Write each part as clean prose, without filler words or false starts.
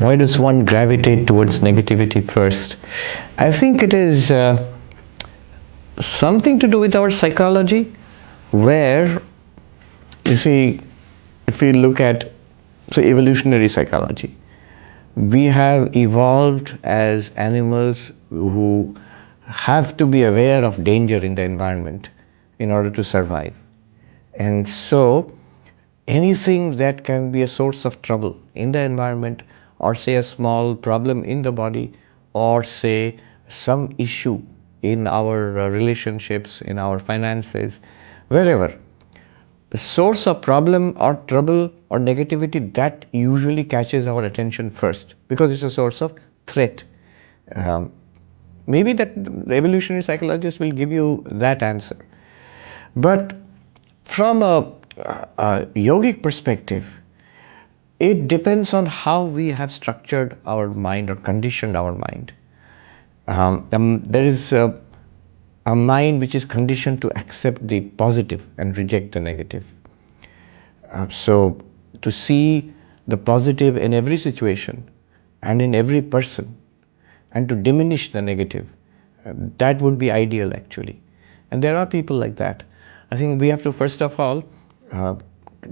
Why does one gravitate towards negativity first? I think it is something to do with our psychology, where, you see, if we look at, evolutionary psychology, we have evolved as animals who have to be aware of danger in the environment in order to survive. And so, anything that can be a source of trouble in the environment, or say a small problem in the body, or say some issue in our relationships, in our finances, wherever, the source of problem or trouble or negativity, that usually catches our attention first because it's a source of threat. Um, Maybe that the evolutionary psychologist will give you that answer. But from a yogic perspective, it depends on how we have structured our mind or conditioned our mind. There is a mind which is conditioned to accept the positive and reject the negative. So, to see the positive in every situation and in every person, and to diminish the negative, that would be ideal actually. And there are people like that. I think we have to first of all uh,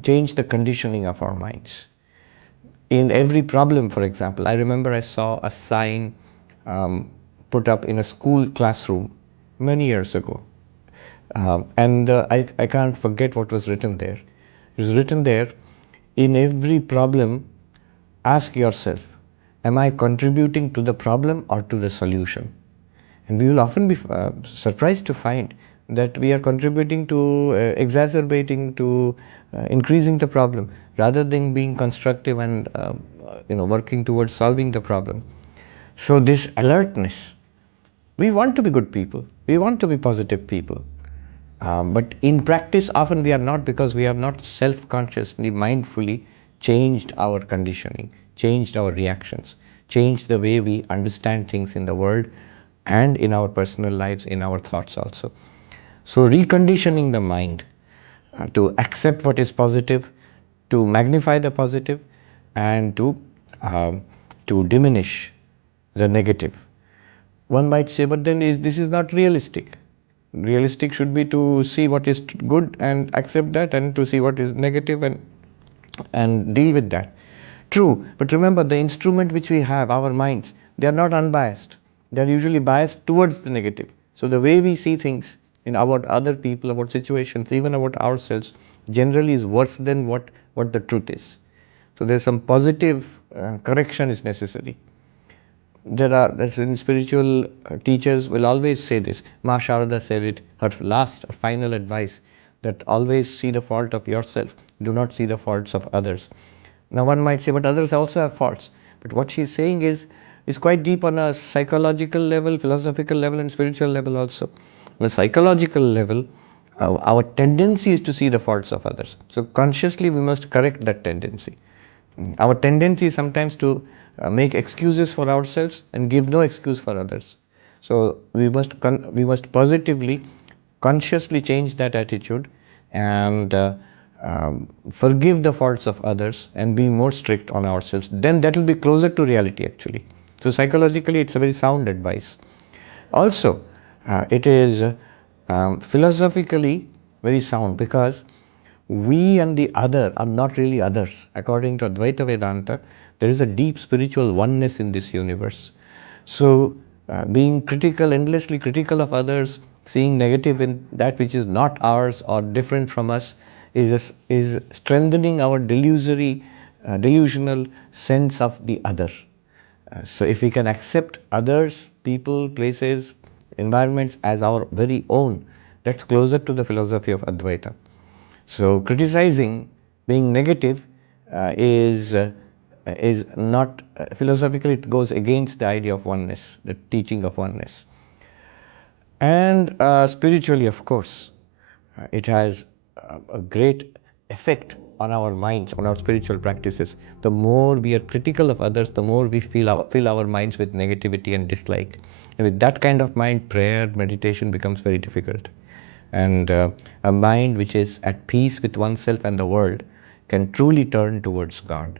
change the conditioning of our minds. In every problem, for example, I remember I saw a sign put up in a school classroom many years ago. I can't forget what was written there. It was written there, in every problem, ask yourself, am I contributing to the problem or to the solution? And we will often be surprised to find that we are contributing to exacerbating, to increasing the problem, rather than being constructive and working towards solving the problem. So this alertness, we want to be good people, we want to be positive people, but in practice often we are not, because we have not self-consciously, mindfully changed our conditioning, changed our reactions, changed the way we understand things in the world and in our personal lives, in our thoughts also. So reconditioning the mind to accept what is positive, to magnify the positive, and to diminish the negative. One might say, but then this is not realistic. Realistic should be to see what is good and accept that, and to see what is negative and deal with that. True, but remember, the instrument which we have, our minds, they are not unbiased. They are usually biased towards the negative. So the way we see things in about other people, about situations, even about ourselves, generally is worse than what the truth is. So there's some positive correction is necessary. That's in spiritual teachers will always say this. Ma Sharada said it, her last or final advice, that always see the fault of yourself, do not see the faults of others. Now one might say, but others also have faults. But what she's saying is quite deep on a psychological level, philosophical level, and spiritual level also. On a psychological level, our tendency is to see the faults of others. So consciously we must correct that tendency. Our tendency is sometimes to make excuses for ourselves and give no excuse for others. So we must positively, consciously change that attitude, and forgive the faults of others and be more strict on ourselves. Then that will be closer to reality actually. So psychologically, it's a very sound advice. Also, it is philosophically very sound, because we and the other are not really others. According to Advaita Vedanta, there is a deep spiritual oneness in this universe. So, being critical, endlessly critical of others, seeing negative in that which is not ours or different from us, is strengthening our delusional sense of the other. So, if we can accept others, people, places, environments as our very own, that's closer to the philosophy of Advaita. So criticizing, being negative, is not philosophically, it goes against the idea of oneness, the teaching of oneness. And spiritually, of course, it has a great effect on our minds, on our spiritual practices. The more we are critical of others, the more we fill our minds with negativity and dislike. And with that kind of mind, prayer, meditation becomes very difficult. And a mind which is at peace with oneself and the world can truly turn towards God.